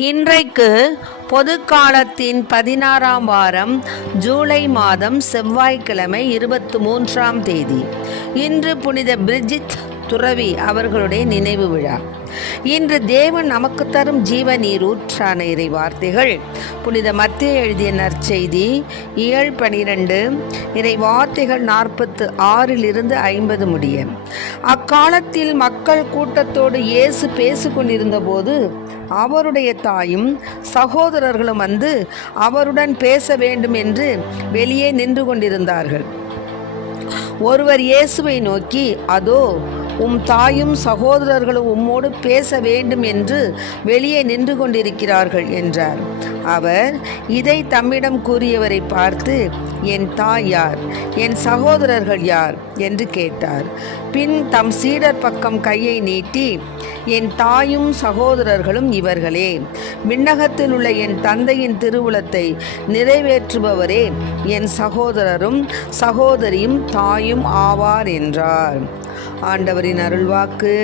இன்றைக்கு பொதுக்காலத்தின் 16ஆம் வாரம் ஜூலை மாதம் செவ்வாய்க்கிழமை 23ஆம் தேதி. இன்று புனித பிரிஜித் துறவி அவர்களுடைய நினைவு விழா. இன்று தேவன் நமக்கு தரும் ஜீவ நீர் ஊற்றான இறை வார்த்தைகள் புனித மத்தேயு எழுதிய நற்செய்தி 7:12 இறை வார்த்தைகள் 46 50 முடிய. அக்காலத்தில் மக்கள் கூட்டத்தோடு இயேசு பேசிக்கொண்டிருந்த போது அவருடைய தாயும் சகோதரர்களும் வந்து அவருடன் பேச வேண்டும் என்று வெளியே நின்று கொண்டிருந்தார்கள். ஒருவர் இயேசுவை நோக்கி, அதோ உம் தாயும் சகோதரர்களும் உம்மோடு பேச வேண்டும் என்று வெளியே நின்று கொண்டிருக்கிறார்கள் என்றார். அவர் இதை தம்மிடம் கூறியவரை பார்த்து, என் தாய் யார், என் சகோதரர்கள் யார் என்று கேட்டார். பின் தம் சீடர் பக்கம் கையை நீட்டி, என் தாயும் சகோதரர்களும் இவர்களே, விண்ணகத்தில் உள்ள என் தந்தையின் திருவுளத்தை நிறைவேற்றுபவரே என் சகோதரரும் சகோதரியும் தாயும் ஆவார் என்றார். ஆண்டவரின் அருள்வாக்கு.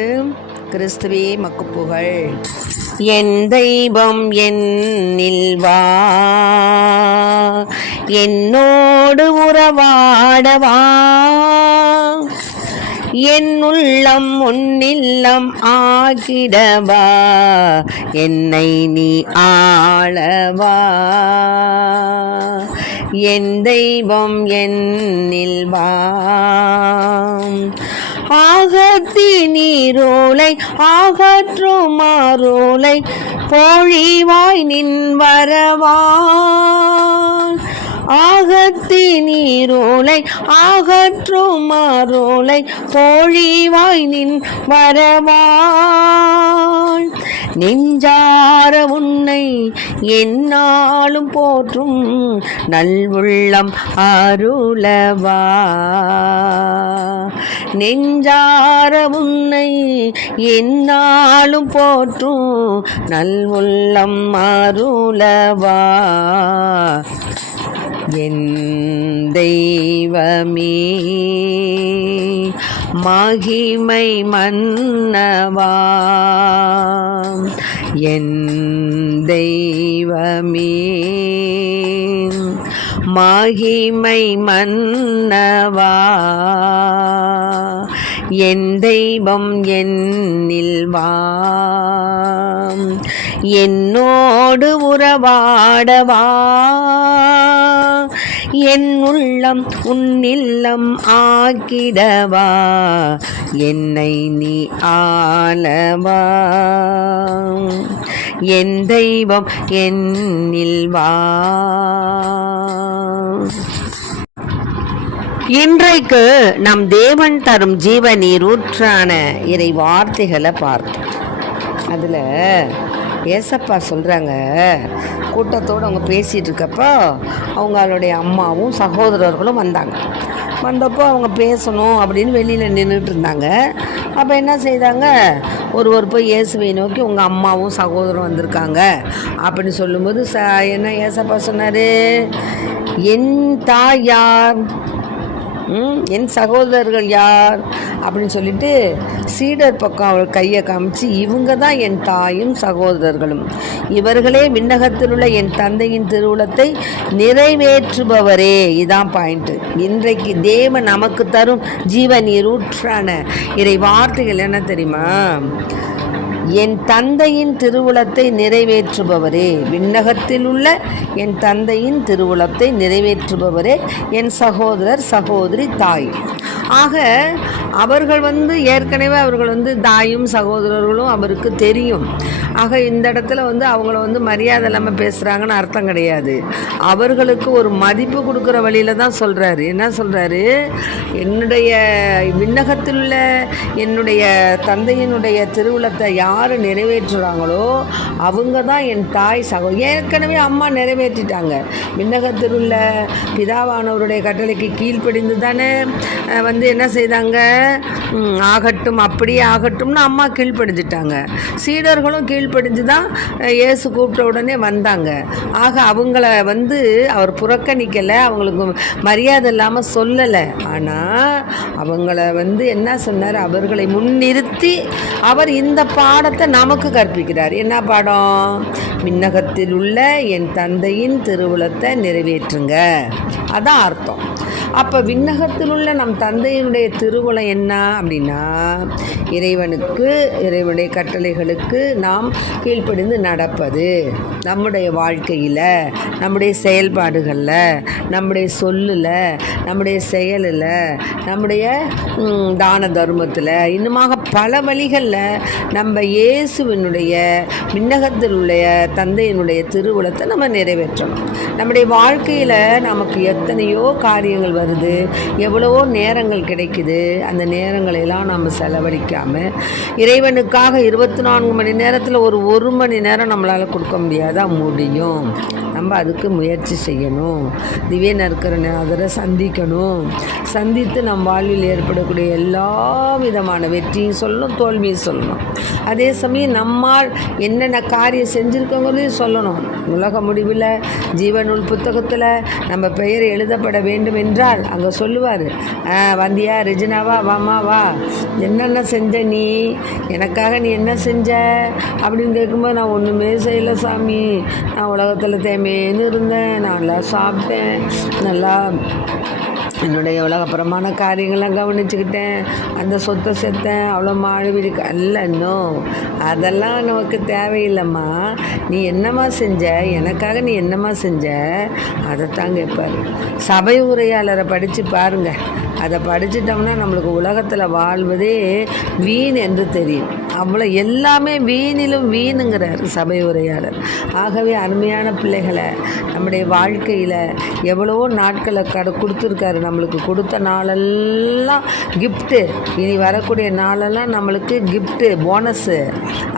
கிறிஸ்துவே மக்கு புகழ். என் தெய்வம் என்னில் வா, என்னோடு உறவாடவா, என் உள்ளம் உன்னில்லம் ஆகிடவா, என்னை நீ ஆளவா. என் தெய்வம் என்னில் வா, ஆகத்தி நீரோலை ஆகற்றும் ஆரோலை பொழிவாய் நின் வரவா. ஆகத்தி நீரோலை ஆகற்றும் ஆரோலை பொழிவாய் நின் வரவா. நெஞ்சார உன்னை எந்நாளும் போற்றும் நல்வுள்ளம் அருளவா. நெஞ்சார உன்னை எந்நாளும் போற்றும் நல்வுள்ளம் அருளவா. என் தெய்வமே மகிமை மன்னவா, என் தெய்வமே மகிமை மன்னவா. என் தெய்வம் என்னில் வா, என்னோடு உறவாடவா, என் உள்ளம் உன்னில்லம் ஆக்கிடவா, என்னை நீ ஆளவா. என் தெய்வம் என்னில் வா. இன்றைக்கு நம் தேவன் தரும் ஜீவ நீர் ஊற்றான இறை வார்த்தைகளை பார்த்தோம். அதில் ஏசப்பா சொல்கிறாங்க, கூட்டத்தோடு அவங்க பேசிகிட்டு இருக்கப்போ அவங்களுடைய அம்மாவும் சகோதரர்களும் வந்தாங்க. வந்தப்போ அவங்க பேசணும் அப்படின்னு வெளியில் நின்றுட்டு இருந்தாங்க. அப்போ என்ன செய்தாங்க, ஒருவர் போய் இயேசுவை நோக்கி, உங்கள் அம்மாவும் சகோதரரும் வந்திருக்காங்க அப்படின்னு சொல்லும்போது என்ன ஏசப்பா சொன்னார், என் தாய் யார், என் சகோதரர்கள் யார் அப்படின்னு சொல்லிட்டு சீடர் பக்கம் அவள் கையை காமிச்சு, இவங்க தான் என் தாயும் சகோதரர்களும், இவர்களே விண்ணகத்தில் உள்ள என் தந்தையின் திருவுளத்தை நிறைவேற்றுபவரே. இதான் பாயிண்ட்டு. இன்றைக்கு தேவன் நமக்கு தரும் ஜீவ நீர் ஊற்றான இறை வார்த்தைகள் என்ன தெரியுமா? என் தந்தையின் திருவுளத்தை நிறைவேற்றுபவரே, விண்ணகத்தில் உள்ள என் தந்தையின் திருவுளத்தை நிறைவேற்றுபவரே என் சகோதரர் சகோதரி தாய். ஆக அவர்கள் ஏற்கனவே அவர்கள் தாயும் சகோதரர்களும் அவருக்கு தெரியும். ஆக இந்த இடத்துல அவங்கள மரியாதை இல்லாமல் பேசுகிறாங்கன்னு அர்த்தம் கிடையாது. அவர்களுக்கு ஒரு மதிப்பு கொடுக்குற வழியில் தான் சொல்கிறாரு. என்ன சொல்கிறாரு, என்னுடைய விண்ணகத்தில் உள்ள என்னுடைய தந்தையினுடைய திருவுளத்தை யார் நிறைவேற்றுறாங்களோ அவங்க தான் என் தாய் ஏற்கனவே அம்மா நிறைவேற்றிட்டாங்க. விண்ணகத்தில் உள்ள பிதாவானவருடைய கட்டளைக்கு கீழ்ப்படிந்து தானே என்ன செய்தாங்க, ஆகட்டும் அப்படியே ஆகட்டும்னு அம்மா கீழ்ப்படிஞ்சிட்டாங்க. சீடர்களும் கீழ்ப்படிஞ்சு தான் இயேசு கூப்பிட்ட உடனே வந்தாங்க. ஆக அவங்கள அவர் புறக்கணிக்கலை, அவங்களுக்கு மரியாதை இல்லாமல் சொல்லலை. ஆனால் அவங்கள என்ன சொன்னார், அவர்களை முன்னிறுத்தி அவர் இந்த பாடம் பாடத்தை நமக்கு கற்பிக்கிறார். என்ன பாடம்? விண்ணகத்தில் உள்ள என் தந்தையின் திருவுளத்தை நிறைவேற்றுங்க. அதான் அர்த்தம். அப்போ விண்ணகத்தில் உள்ள நம் தந்தையினுடைய திருவுளம் என்ன அப்படின்னா, இறைவனுடைய கட்டளைகளுக்கு நாம் கீழ்ப்படிந்து நடப்பது. நம்முடைய வாழ்க்கையில், நம்முடைய செயல்பாடுகளில், நம்முடைய சொல்லில், நம்முடைய செயலில், நம்முடைய தான தர்மத்தில், இன்னுமாக பல வழிகளில் நம்ம இயேசுவினுடைய விண்ணகத்தில் உள்ள தந்தையினுடைய திருவுளத்தை நம்ம நிறைவேற்றணும். நம்முடைய வாழ்க்கையில் நமக்கு எத்தனையோ காரியங்கள் வருது, எவ்வளவோ நேரங்கள் கிடைக்குது. அந்த நேரங்களெல்லாம் நம்ம செலவழிக்காமல் இறைவனுக்காக 24 மணி நேரத்தில் ஒரு மணி நேரம் நம்மளால் கொடுக்க முடியாதா? முடியும். நம்ம அதுக்கு முயற்சி செய்யணும். திவ்ய நற்கருணையாளரை சந்திக்கணும். சந்தித்து நம் வாழ்வில் ஏற்படக்கூடிய எல்லா விதமான வெற்றியும் சொல்லணும், தோல்வியும் சொல்லணும். அதே சமயம் நம்மால் என்னென்ன காரியம் செஞ்சுருக்கோங்கிறதையும் சொல்லணும். உலக முடிவில் ஜீவநூல் புத்தகத்தில் நம்ம பெயர் எழுதப்பட வேண்டும் என்றால் அங்கே சொல்லுவார், வந்தியா ரெஜினாவா, வாமா வா, என்னென்ன செஞ்ச நீ, எனக்காக நீ என்ன செஞ்ச அப்படின்னு கேட்கும்போது, நான் ஒன்றுமே செய்யலை சாமி, நான் உலகத்தில் தேமேன்னு இருந்தேன், நான் நல்லா சாப்பிட்டேன், நல்லா என்னுடைய உலகப்புறமான காரியங்கள்லாம் கவனிச்சுக்கிட்டேன், அந்த சொத்தை செத்தேன், அவ்வளோ மாடு வீடு அல்ல. இன்னும் அதெல்லாம் நமக்கு தேவையில்லைம்மா. நீ என்னம்மா செஞ்ச, எனக்காக நீ என்னம்மா செஞ்ச, அதைத்தான் கேட்பார். சபை உரையாளரை படித்து பாருங்கள். அதை படிச்சிட்டோம்னா நம்மளுக்கு உலகத்தில் வாழ்வதே வீண் என்று தெரியும். அவ்வளோ எல்லாமே வீணிலும் வீணுங்கிறார் சபை உரையாளர். ஆகவே அருமையான பிள்ளைகளை, நம்முடைய வாழ்க்கையில் எவ்வளவோ நாட்களை கொடுத்துருக்காரு. நம்மளுக்கு கொடுத்த நாளெல்லாம் கிஃப்ட்டு, இனி வரக்கூடிய நாளெல்லாம் நம்மளுக்கு கிஃப்ட்டு, போனஸு.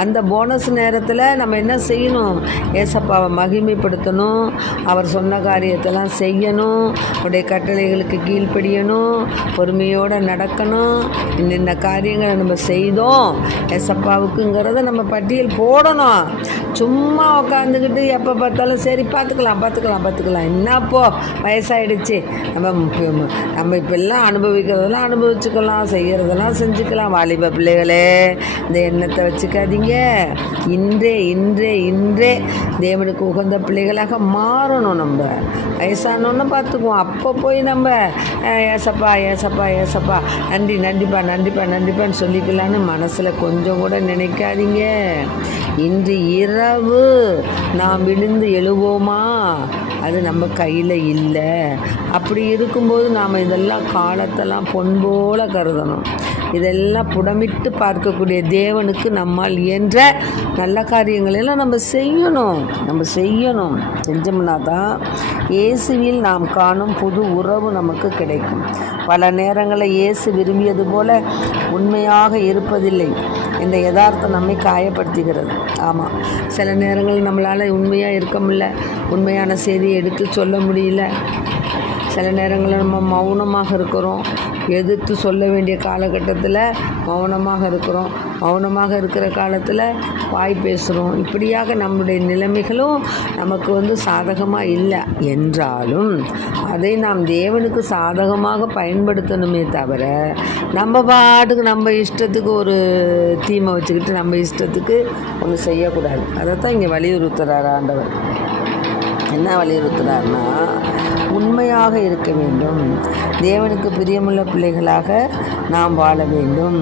அந்த போனஸ் நேரத்தில் நம்ம என்ன செய்யணும்? ஏசப்பாவை மகிமைப்படுத்தணும், அவர் சொன்ன காரியத்தெல்லாம் செய்யணும், அவருடைய கட்டளைகளுக்கு கீழ்ப்படியணும், பொறுமையோடு நடக்கணும். இன்னென்ன காரியங்களை நம்ம செய்தோம் ஏசப்பாவுக்குங்கிறத நம்ம பட்டியல் போடணும். சும்மா உட்காந்துக்கிட்டு எப்போ பார்த்தாலும் சரி பார்த்துக்கலாம் என்னப்போ வயசாகிடுச்சு, நம்ம இப்பெல்லாம் அனுபவிக்கிறதெல்லாம் அனுபவிச்சுக்கலாம், செய்கிறதெல்லாம் செஞ்சுக்கலாம். வாலிப பிள்ளைகளே, இந்த எண்ணத்தை வச்சுக்காதீங்க. இன்றே தேவனுக்கு உகந்த பிள்ளைகளாக மாறணும். நம்ம வயசானோன்னு பார்த்துக்குவோம். அப்போ போய் நம்ம ஏசப்பா நன்றிப்பான்னு சொல்லிக்கலான்னு மனசில் கொஞ்சம் கூட நினைக்காதீங்க. இன்று இரவு நாம் விழுந்து எழுவோமா? அது நம்ம கையில் இல்லை. அப்படி இருக்கும்போது நாம் இதெல்லாம் காலத்தெல்லாம் பொன் போல கருதணும். இதெல்லாம் புடமிட்டு பார்க்கக்கூடிய தேவனுக்கு நம்மால் இயன்ற நல்ல காரியங்களெல்லாம் நம்ம செய்யணும். செஞ்சோம்னா தான் இயேசுவில் நாம் காணும் புது உறவு நமக்கு கிடைக்கும். பல நேரங்களில் இயேசு விரும்பியது போல உண்மையாக இருப்பதில்லை இந்த யதார்த்தம் நம்மை காயப்படுத்துகிறது. ஆமாம், சில நேரங்களில் நம்மளால் உண்மையாக இருக்க முடியல, உண்மையான செய்தியை எடுத்து சொல்ல முடியல. சில நேரங்களில் நம்ம மௌனமாக இருக்கிறோம், எதிர்த்து சொல்ல வேண்டிய காலகட்டத்தில் மௌனமாக இருக்கிறோம், மௌனமாக இருக்கிற காலத்தில் வாய் பேசுகிறோம். இப்படியாக நம்முடைய நிலைமைகளும் நமக்கு சாதகமாக இல்லை என்றாலும் அதை நாம் தேவனுக்கு சாதகமாக பயன்படுத்தணுமே தவிர நம்ம பாட்டுக்கு நம்ம இஷ்டத்துக்கு ஒரு தீமை வச்சுக்கிட்டு நம்ம இஷ்டத்துக்கு ஒன்று செய்யக்கூடாது. அதைத்தான் இங்கே வலியுறுத்துகிறார் ஆண்டவர். என்ன வலியுறுத்துகிறார்னா, உண்மையாக இருக்க வேண்டும், தேவனுக்கு பிரியமுள்ள பிள்ளைகளாக நாம் வாழ வேண்டும்.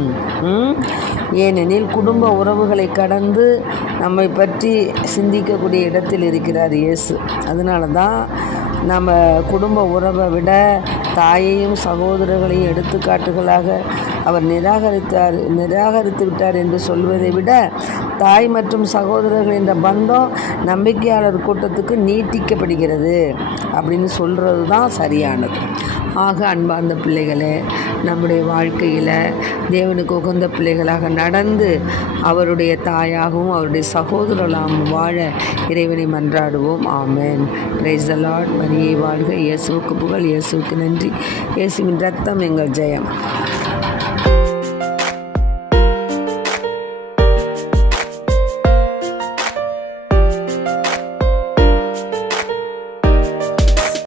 ஏனெனில் குடும்ப உறவுகளை கடந்து நம்மை பற்றி சிந்திக்கக்கூடிய இடத்தில் இருக்கிறார் இயேசு. அதனால தான் நம்ம குடும்ப உறவை விட தாயையும் சகோதரர்களையும் எடுத்துக்காட்டுகளாக அவர் நிராகரித்து விட்டார் என்று சொல்வதை விட தாய் மற்றும் சகோதரர்கள் என்ற பந்தம் நம்பிக்கையாளர் கூட்டத்துக்கு நீட்டிக்கப்படுகிறது அப்படின்னு சொல்கிறது தான் சரியானது. ஆக அன்பார்ந்த பிள்ளைகளே, நம்முடைய வாழ்க்கையில் தேவனுக்கு உகந்த பிள்ளைகளாக நடந்து அவருடைய தாயாகவும் அவருடைய சகோதரர்களாகவும் வாழ இறைவனை மன்றாடுவோம். ஆமென். Praise the Lord. மரியே வாழ்க. இயேசுவுக்கு புகழ். இயேசுவுக்கு நன்றி. இயேசுவின் ரத்தம் எங்கள் ஜெயம்.